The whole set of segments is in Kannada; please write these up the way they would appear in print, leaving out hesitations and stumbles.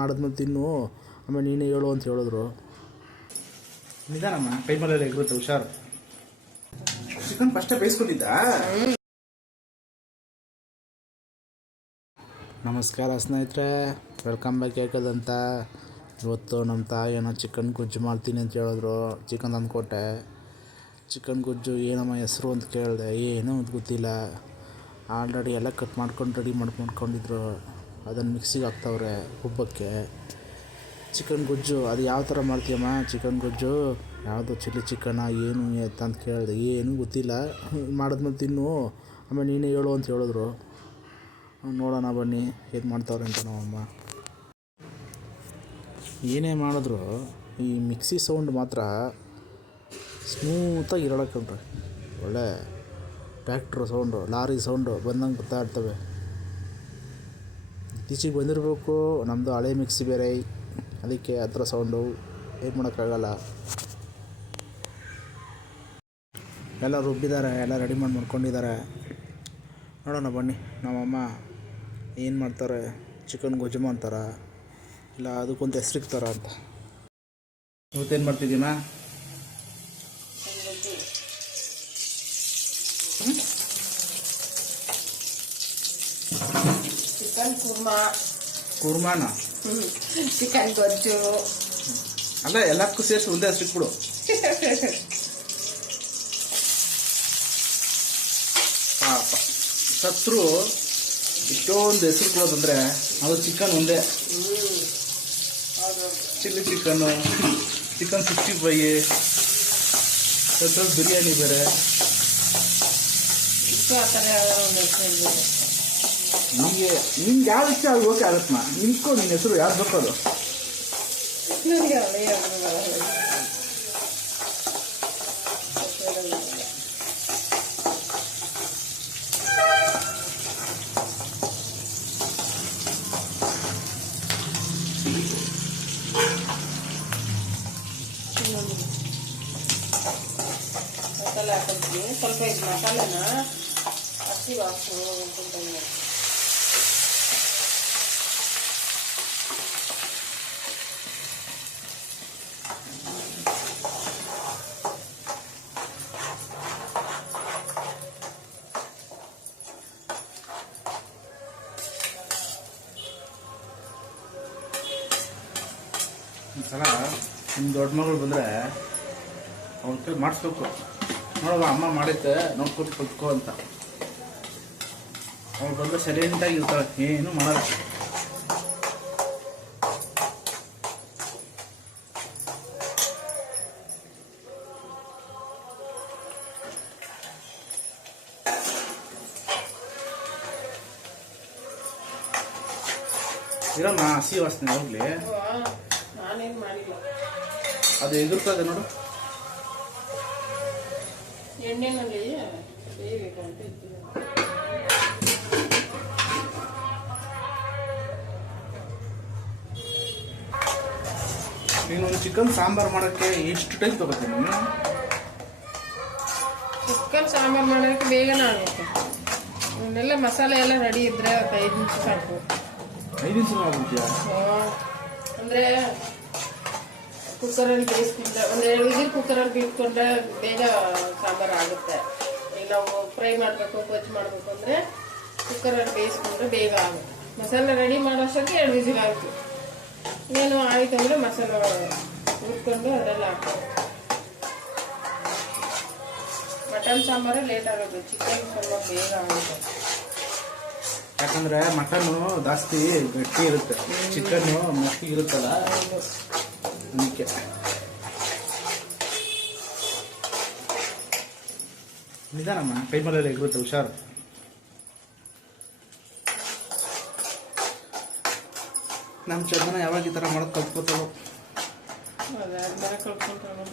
ಮಾಡಿದ್ಮೇಲೆ ತಿನ್ನು, ಆಮೇಲೆ ನೀನೇ ಹೇಳು ಅಂತ ಹೇಳಿದ್ರು. ನಿಧಾನಮ್ಮ, ಕೈ ಮೇಲೆ ಎಗರುತ್ತೆ, ಹುಷಾರು. ಚಿಕನ್ ಫಸ್ಟೇ ಬೇಯಿಸ್ಕೊಂಡಿದ್ದ. ನಮಸ್ಕಾರ ಸ್ನೇಹಿತರೆ, ವೆಲ್ಕಮ್ ಬ್ಯಾಕ್. ಯಾಕದಂತ ಇವತ್ತು ನಮ್ಮ ತಾಯಿ ಏನೋ ಚಿಕನ್ ಗೊಜ್ಜು ಮಾಡ್ತೀನಿ ಅಂತ ಹೇಳಿದ್ರು. ಚಿಕನ್ ತಂದುಕೊಟ್ಟೆ. ಚಿಕನ್ ಗೊಜ್ಜು ಏನಮ್ಮ ಹೆಸರು ಅಂತ ಕೇಳಿದೆ, ಏನೂ ಅಂತ ಗೊತ್ತಿಲ್ಲ. ಆಲ್ರೆಡಿ ಎಲ್ಲ ಕಟ್ ಮಾಡ್ಕೊಂಡು ರೆಡಿ ಮಾಡ್ಕೊಂಡಿದ್ರು. ಅದನ್ನು ಮಿಕ್ಸಿಗೆ ಹಾಕ್ತವ್ರೆ ರುಬ್ಬಕ್ಕೆ. ಚಿಕನ್ ಗೊಜ್ಜು ಅದು ಯಾವ ಥರ ಮಾಡ್ತೀಯಮ್ಮ ಚಿಕನ್ ಗೊಜ್ಜು? ಯಾವುದು ಚಿಲ್ಲಿ ಚಿಕನ ಏನು ಅಂತ ಕೇಳಿದೆ, ಏನೂ ಗೊತ್ತಿಲ್ಲ. ಮಾಡಿದ್ಮೇಲೆ ತಿನ್ನು, ಆಮೇಲೆ ನೀನೇ ಹೇಳು ಅಂತ ಹೇಳಿದ್ರು. ನೋಡೋಣ ಬನ್ನಿ ಏನು ಮಾಡ್ತಾವ್ರೆ ಅಂತ ನಮ್ಮಮ್ಮ. ಏನೇ ಮಾಡಿದ್ರು ಈ ಮಿಕ್ಸಿ ಸೌಂಡ್ ಮಾತ್ರ ಸ್ಮೂತಾಗಿ ಇರಳಕ್ಕಂಡ್ರೆ, ಒಳ್ಳೆ ಟ್ರ್ಯಾಕ್ಟ್ರ್ ಸೌಂಡು, ಲಾರಿ ಸೌಂಡು ಬಂದಂಗೆ ಬರ್ತಾ ಇರ್ತವೆ. ಇತ್ತೀಚೆಗೆ ಬಂದಿರಬೇಕು, ನಮ್ಮದು ಹಳೆ ಮಿಕ್ಸಿ ಬೇರೆ, ಅದಕ್ಕೆ ಆ ಥರ ಸೌಂಡು. ಏನು ಮಾಡೋಕ್ಕಾಗಲ್ಲ. ಎಲ್ಲ ರುಬ್ಬಿದ್ದಾರೆ, ಎಲ್ಲ ರೆಡಿ ಮಾಡ್ಕೊಂಡಿದ್ದಾರೆ. ನೋಡೋಣ ಬನ್ನಿ ನಮ್ಮಮ್ಮ ಏನು ಮಾಡ್ತಾರೆ. ಚಿಕನ್ ಗೊಜ್ಜು ಮಾಡ್ತಾರ ಇಲ್ಲ ಅದಕ್ಕೊಂದು ಹೆಸ್ರಿಕ್ತಾರ ಅಂತ. ಇವತ್ತೇನು ಮಾಡ್ತಿದ್ದೀನ? ಚಿಕನ್ ಕುರ್ಮಾನ ಚಿಕನ್ ಗೊಜ್ಜು ಅಲ್ಲ, ಎಲ್ಲಕ್ಕೂ ಸೇರಿಸಿ ಒಂದೇ ಹೆಸ್ರಿಕ್ಬಿಡು. ಪಾಪ ಸತ್ರು ಇಷ್ಟೊಂದು ಹೆಸರು ಕೊಡೋದಂದ್ರೆ ಅದು ಚಿಕನ್ ಒಂದೇ. ಚಿಲ್ಲಿ ಚಿಕನ್ನು, ಚಿಕನ್ 65, ಸ್ವಲ್ಪ ಬಿರಿಯಾನಿ ಬೇರೆ. ನಿಮ್ಗೆ ಯಾವ್ದು ಇಷ್ಟ ಅದು ಓಕೆ ಆಗತ್ತಮ್ಮ. ನಿಮ್ಕೋ ನಿನ್ನ ಹೆಸರು ಯಾವ್ದು ಬೇಕದು. ಮಸಾಲೆ ಹಾಕೊಳ್ತೀನಿ. ಸ್ವಲ್ಪ ಇದು ಮಸಾಲೆನ ಹಸಿ ವಾಸನೆ ಅಂದ್ಕೊಂಡ್ರೆ ಒಂದ್ಸಲ ನಿಮ್ಮ ದೊಡ್ಡ ಮಗಳು ಬಂದರೆ ಅವ್ರ ಕೈ ಮಾಡಿಸ್ಬೇಕು. ನೋಡುವ ಅಮ್ಮ ಮಾಡಿದ್ದೆ ನೋಡ್ಕೊಟ್ಟು ಕೊಟ್ಕೋ ಅಂತ. ಅವ್ರು ಬಂದರೆ ಸೈಲೆಂಟಾಗಿ ಇರ್ತಾಳೆ, ಏನೂ ಮಾಡಲ್ಲ. ಇರಮ್ಮ, ಹಸಿ ವಾಸನೆ ಹೋಗ್ಲಿ. ನಾನೇನು ಮಾಡಿಲ್ಲ, ಅದು ಎದುರ್ತದೆ ನೋಡು. ಎಣ್ಣೆನಲ್ಲಿ ಬೇಯಬೇಕು ಅಂತ ಇದ್ದೀನಿ. ನೀನು ಒಂದು ಚಿಕನ್ ಸಾಂಬಾರು ಮಾಡೋಕ್ಕೆ ಎಷ್ಟು ಟೈಮ್ ತಗೋತೀನಿ ನೀನು? ಚಿಕನ್ ಸಾಂಬಾರು ಮಾಡೋಕ್ಕೆ ಬೇಗನೆ ಆಗುತ್ತೆ. ಇವನ್ನೆಲ್ಲ ಮಸಾಲೆ ಎಲ್ಲ ರೆಡಿ ಇದ್ರೆ ಒಂದು 5 ನಿಮಿಷ ಸಾಕು. 5 ನಿಮಿಷ ಮಾಡ್ಬಿಡ್ತೀಯಾ? ಅಂದರೆ ಕುಕ್ಕರಲ್ಲಿ ಬೇಯಿಸ್ಕೊಂಡ್ರೆ, ಒಂದು 2 ವಿಸಿಲ್ ಕುಕ್ಕರಲ್ಲಿ ಬೇಯಿಸ್ಕೊಂಡ್ರೆ ಬೇಗ ಸಾಂಬಾರು ಆಗುತ್ತೆ. ಈಗ ನಾವು ಫ್ರೈ ಮಾಡಬೇಕು, ಗೊಜ್ಜು ಮಾಡಬೇಕು ಅಂದರೆ ಕುಕ್ಕರಲ್ಲಿ ಬೇಯಿಸ್ಕೊಂಡ್ರೆ ಬೇಗ ಆಗುತ್ತೆ. ಮಸಾಲೆ ರೆಡಿ ಮಾಡೋಷ್ಟಕ್ಕೆ 2 ವಿಸಿಲ್ ಆಯಿತು. ಏನು ಆಯಿತು ಅಂದರೆ ಮಸಾಲೆ ಹುರ್ಕೊಂಡು ಅದೆಲ್ಲ ಹಾಕ್ತಾರೆ. ಮಟನ್ ಸಾಂಬಾರು ಲೇಟ್ ಆಗುತ್ತೆ, ಚಿಕನ್ ಸ್ವಲ್ಪ ಬೇಗ ಆಗುತ್ತೆ. ಯಾಕಂದ್ರೆ ಮಟನ್ನು ಜಾಸ್ತಿ ಗಟ್ಟಿ ಇರುತ್ತೆ, ಚಿಕನ್ನು ಮಕ್ಕಿ ಇರುತ್ತಲ್ಲ, ಅದಕ್ಕೆ. ನಿಧಾನಮ್ಮ, ಕೈ ಮೇಲೆ ಎಗರುತ್ತೆ, ಹುಷಾರು. ನಮ್ಮ ಚಂದನ ಯಾವಾಗ ಈ ಥರ ಮಾಡೋದು ಕಲ್ತ್ಕೋತಾರೋ. ಅದಾದ್ಮೇಲೆ ಕಲ್ತ್ಕೊಂತಾರೆ.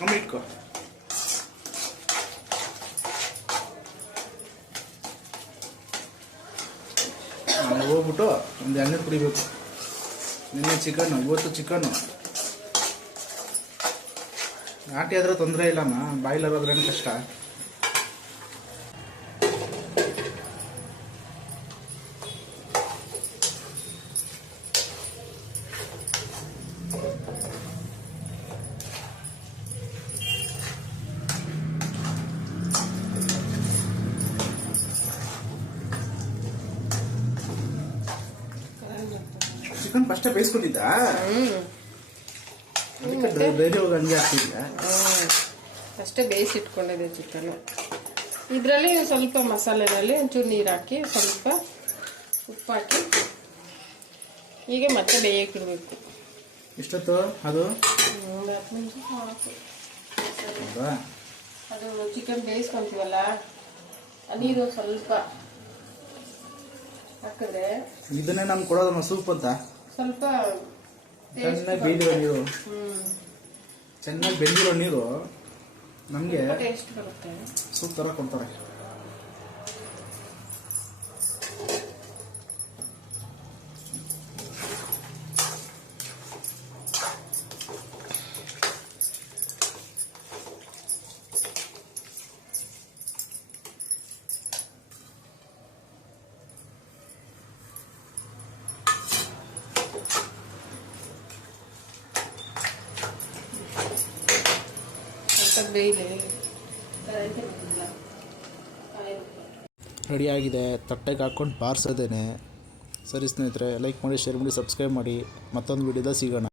ಅಮ್ಮ ಇಟ್ಕೋ. ನಾನು ಹೋಗ್ಬಿಟ್ಟು ಒಂದು ಎಣ್ಣೆ ಕುಡಿಬೇಕು. ನಿನ್ನೆ ಚಿಕನ್ನು, ಇವತ್ತು ಚಿಕನ್ನು. ನಾಟಿ ಆದ್ರೆ ತೊಂದರೆ ಇಲ್ಲಮ್ಮ, ಬಾಯ್ಲರ್ ಆದ್ರೆ ಕಷ್ಟ. ಚಿಕನ್ ಫಸ್ಟೇ ಬೇಯಿಸ್ಕೊಟ್ಟಿದ್ದ, ಬೇರೆ ಹೋಗಿ ಹಂಗೆ ಆಗ್ತಿಲ್ಲ. ಅಷ್ಟೇ ಬೇಯಿಸಿಟ್ಕೊಂಡಿದೆ ಚಿಕನ್. ಇದರಲ್ಲಿ ಸ್ವಲ್ಪ ಮಸಾಲೆನಲ್ಲಿ ಒಂಚೂರು ನೀರು ಹಾಕಿ ಸ್ವಲ್ಪ ಉಪ್ಪು ಹಾಕಿ ಹೀಗೆ ಮತ್ತೆ ಬೇಯಕ್ಕೆ ಇಡಬೇಕು. ಎಷ್ಟೊತ್ತು ಅದು? ಒಂದು 10 ನಿಮಿಷ ಮಾಡಬೇಕು. ಹೌದಾ? ಅದು ಚಿಕನ್ ಬೇಯಿಸ್ಕೊಂತೀವಲ್ಲ, ಆ ನೀರು ಸ್ವಲ್ಪ ಹಾಕಿದ್ರೆ ಇದನ್ನೇ ನಮ್ಗೆ ಕೊಡೋದಮ್ಮ ಸೂಪ್ ಅಂತ. ಸ್ವಲ್ಪ ಚೆನ್ನಾಗಿ ಬೇಯಿರೋ ನೀರು, ಚೆನ್ನಾಗಿ ಬೆಂದಿರೋ ನೀರು ನಮಗೆ ಟೇಸ್ಟ್ ಬರುತ್ತೆ. ಸೂಪ್ ಥರ ಕೊಡ್ತಾರೆ. ರೆಡಿಯಾಗಿದೆ, ತಟ್ಟೆಗೆ ಹಾಕ್ಕೊಂಡು ಬಾರಿಸೋದೇನೆ. ಸರಿ ಸ್ನೇಹಿತರೆ, ಲೈಕ್ ಮಾಡಿ, ಶೇರ್ ಮಾಡಿ, ಸಬ್ಸ್ಕ್ರೈಬ್ ಮಾಡಿ. ಮತ್ತೊಂದು ವಿಡಿಯೋದ ಸಿಗೋಣ.